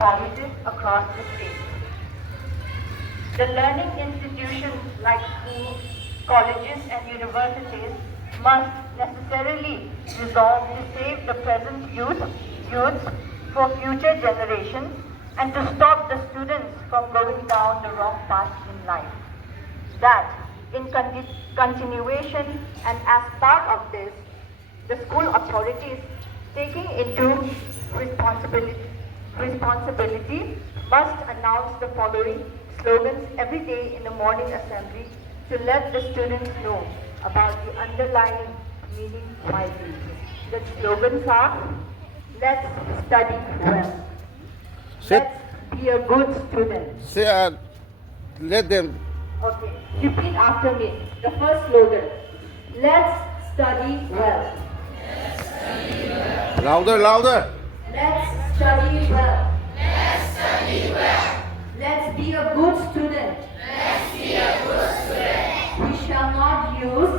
colleges across the state. The learning institutions like schools, colleges and universities must necessarily resolve to save the present youth for future generations and to stop the students from going down the wrong path in life. That, in continuation and as part of this, the school authorities taking into responsibility must announce the following slogans every day in the morning assembly to let the students know about the underlying meaning behind it. The slogans are: let's study well. Let's be a good student. Say, let them. Okay, repeat after me. The first slogan: let's study well. Louder, louder. Let's study well. Let's study well. Let's be a good student. Let's be a good student. We shall not use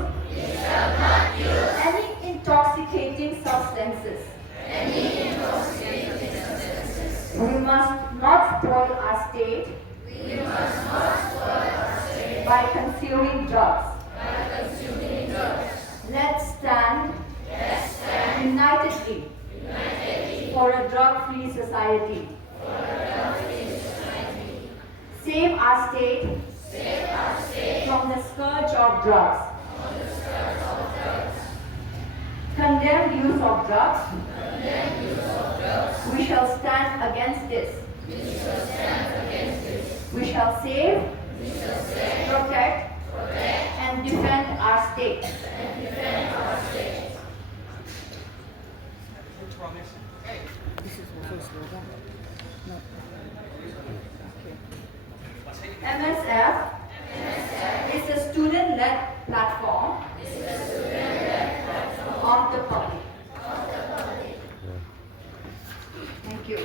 any intoxicating substances. We must not spoil our state. By consuming drugs. Let's stand unitedly for a drug-free society. Save our state from the scourge of drugs. Condemn use of drugs. We shall stand against this. We shall save, protect, and defend our state. MSF is a student-led platform of the public. Thank you.